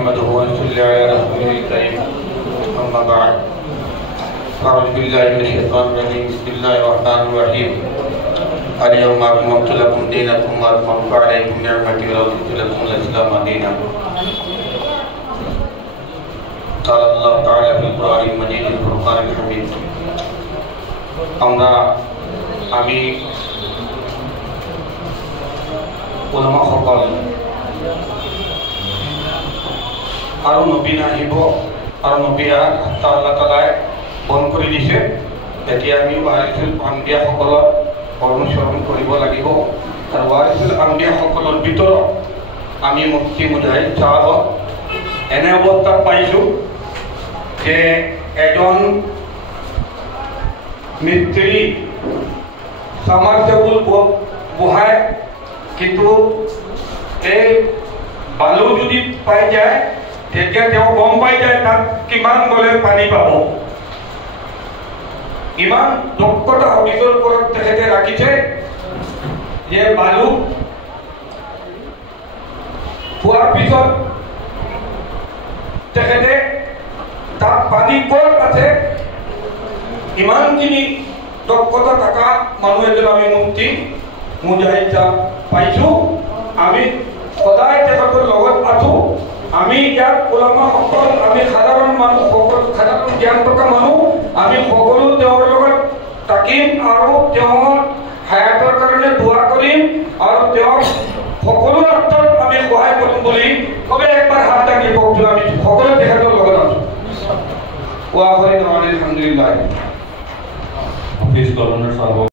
नहमदुहु व नसल्ली अला रसूलिल करीम अम्मा बाद अऊज़ु बिल्लाहि मिनश शैतानिर रजीम बिस्मिल्लाहिर रहमानिर रहीम अल-यौमा अकमलतु लकुम दीनकुम व अतममतु अलैकुम निअमती व रज़िक़tu लकुमुल इस्लाम दीना क़ाला अल्लाहु तआला फिल कुरआनिल मजीद वल फुरक़ानिल हमीद। আমরা আমি ওলামা সকল আৰু নবী নাহিব আৰু নবীয়া আল্লাহ তাআলাই বন কৰি দিছে। এতিয়া আমি ৱাৰিছুল আম্বিয়া সকলৰ অনুসৰণ কৰিব লাগিব আৰু ৱাৰিছুল আম্বিয়া সকলৰ ভিতৰত আমি মুফতি মুজাহিদ সাহেবক এনে অৱস্থাত পাইছোঁ যে এজন মিস্ত্রি সামারসেবল বহায় কিন্তু এই বালু যদি পাই যায় তেতিয়া তেওঁ গম পাই যায় তাত কিমান গলে পানী পাব। ইমান দক্ষতা অফিসৰ ওপৰত তেখেতে ৰাখিছে যে বালু পোৱাৰ পিছত তেখেতে তাত পানী ক'ত আছে ইমানখিনি দক্ষতা থকা মানুহ এজন আমি মুফতি মুজাহিদ পাইছোঁ। আমি সদায় তেখেতৰ লগত আছোঁ। আমি ইয়াত ওলামা সকল আমি সাধাৰণ মানুহ সকল সাধাৰণ জ্ঞান থকা মানুহ আমি সকলো তেওঁৰ লগত থাকিম আৰু তেওঁৰ হায়াতৰ কাৰণে দোৱা কৰিম আৰু তেওঁৰ সকলো অৰ্থত আমি সহায় কৰিম বুলি সবে একবাৰ হাত দাঙি কওকচোন। আমি সকলো তেখেতৰ লগত আছোঁ। ৱা আখিৰু দাৱানা আলহামদুলিল্লাহ। হাফিজ গভৰ্ণৰ সাহেব।